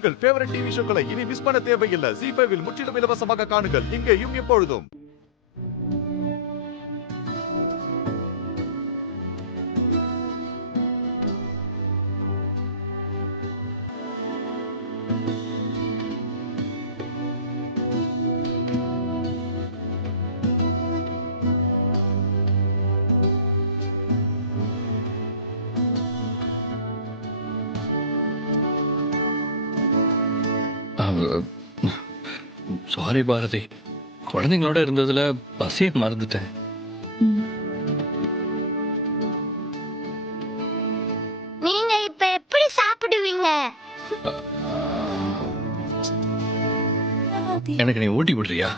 உங்கள் favourite TV ஷோக்களை இனி miss பண்ண தேவையில்லை. ஜீ5 இல் முற்றிலும் இலவசமாக காணுங்கள். இங்கேயும் எப்பொழுதும். சாரி பாரதி, குழந்தைங்களோட இருந்ததுல பசியை மறந்துட்டேன். நீங்க இப்ப எப்படி சாப்பிடுவீங்க? எனக்கு நீ ஊட்டி விடுறியா?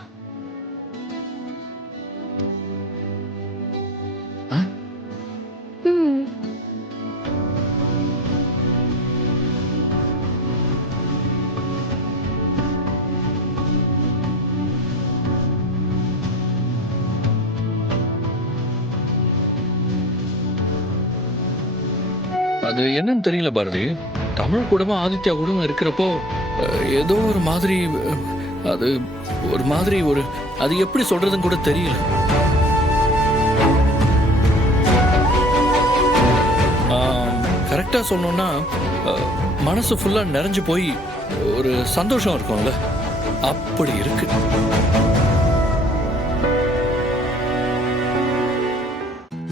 அது என்னன்னு தெரியல பாரதி. தமிழ் குடும்பம் ஆதித்யா குடும்பம் இருக்கிறப்போ ஏதோ ஒரு மாதிரி, அது ஒரு மாதிரி, அது எப்படி சொல்றதுன்னு கூட தெரியல. கரெக்டா சொல்லணும்னா மனசு ஃபுல்லா நிறைஞ்சு போய் ஒரு சந்தோஷம் இருக்கும்ல, அப்படி இருக்கு.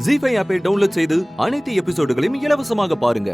ஜீ5 ஆப்பை டவுன்லோட் செய்து அனைத்து எபிசோடுகளையும் இலவசமாக பாருங்க.